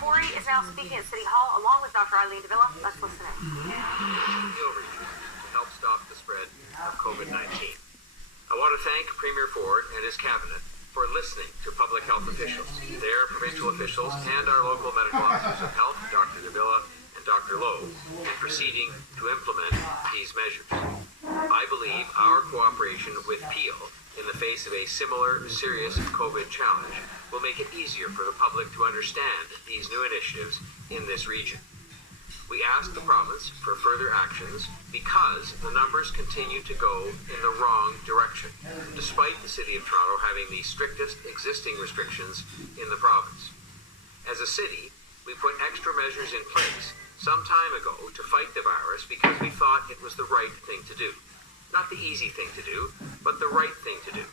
Tory is now speaking at City Hall along with Dr. Eileen de Villa. Let's listen in. To help stop the spread of COVID-19. I want to thank Premier Ford and his cabinet for listening to public health officials, their provincial officials, and our local medical officers of health, Dr. de Villa and Dr. Lowe, and proceeding to implement these measures. I believe our cooperation with Peel in the face of a similar serious COVID challenge will make it easier for the public to understand these new initiatives in this region. We asked the province for further actions because the numbers continue to go in the wrong direction, despite the City of Toronto having the strictest existing restrictions in the province. As a city, we put extra measures in place some time ago to fight the virus because we thought it was the right thing to do. Not the easy thing to do, but the right thing to do.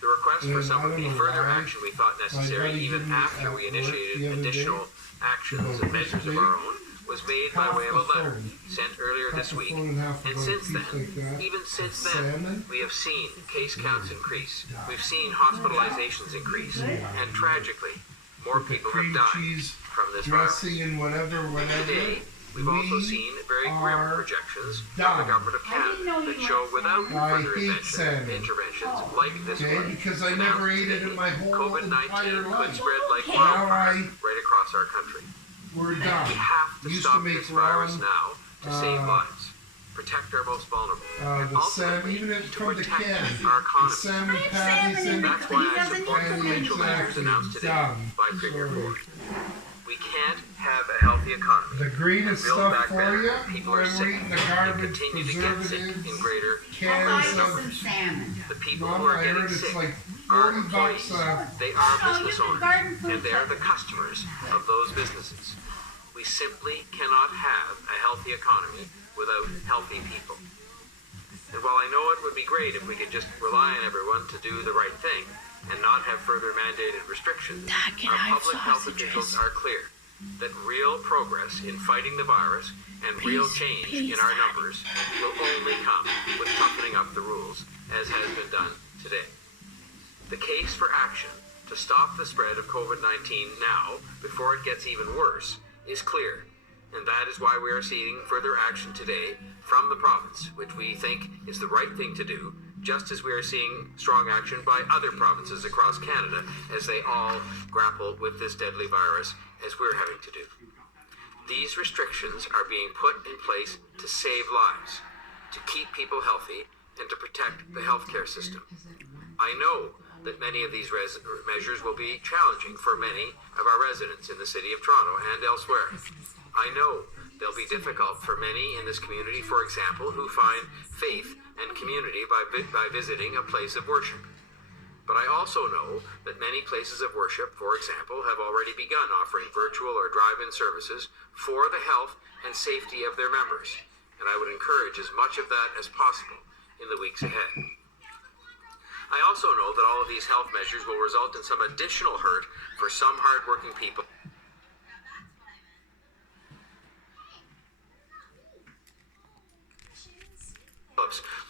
The request for some of the further action we thought necessary even after we initiated additional actions and measures of our own was made by way of a letter sent earlier this week. And since then, even since then, we have seen case counts increase. We've seen hospitalizations increase. And tragically, more people have died from this virus. Today, we've also seen very grim projections from the Government of Canada that show without further interventions like this one, because I never ate it in my whole COVID-19 could spread like wildfire right across our country. We're done. We have to stop this virus now to save lives, protect our most vulnerable, and ultimately even if to from the protect can, our the economy. salmon patties and That's why I support the provincial measures announced today by Premier Ford. We can't have a healthy economy the greenest build stuff back for better you when people when are we're sick eating the and garbage, continue to get sick preservatives, in greater cans of numbers. Salmon. The people Mama, who are I getting heard it's sick like are 40 employees. bucks They are Oh, business you can owners, garden food and they are the customers of those businesses. We simply cannot have a healthy economy without healthy people. And while I know it would be great if we could just rely on everyone to do the right thing and not have further mandated restrictions, our public health officials are clear that real progress in fighting the virus and real change in our numbers will only come with toughening up the rules, as has been done today. The case for action to stop the spread of COVID-19 now, before it gets even worse, is clear, and that is why we are seeing further action today from the province, which we think is the right thing to do, just as we are seeing strong action by other provinces across Canada as they all grapple with this deadly virus, as we're having to do. These restrictions are being put in place to save lives, to keep people healthy, and to protect the healthcare system. I know that many of these measures will be challenging for many of our residents in the City of Toronto and elsewhere. I know they'll be difficult for many in this community, for example, who find faith and community by visiting a place of worship. But I also know that many places of worship, for example, have already begun offering virtual or drive-in services for the health and safety of their members, and I would encourage as much of that as possible in the weeks ahead. I also know that all of these health measures will result in some additional hurt for some hardworking people.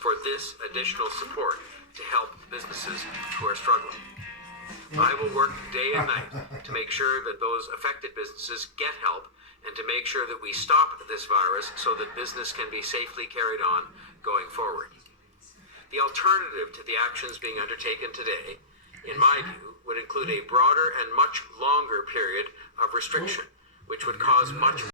For this additional support to help businesses who are struggling. I will work day and night to make sure that those affected businesses get help and to make sure that we stop this virus so that business can be safely carried on going forward. The alternative to the actions being undertaken today, in my view, would include a broader and much longer period of restriction, which would cause much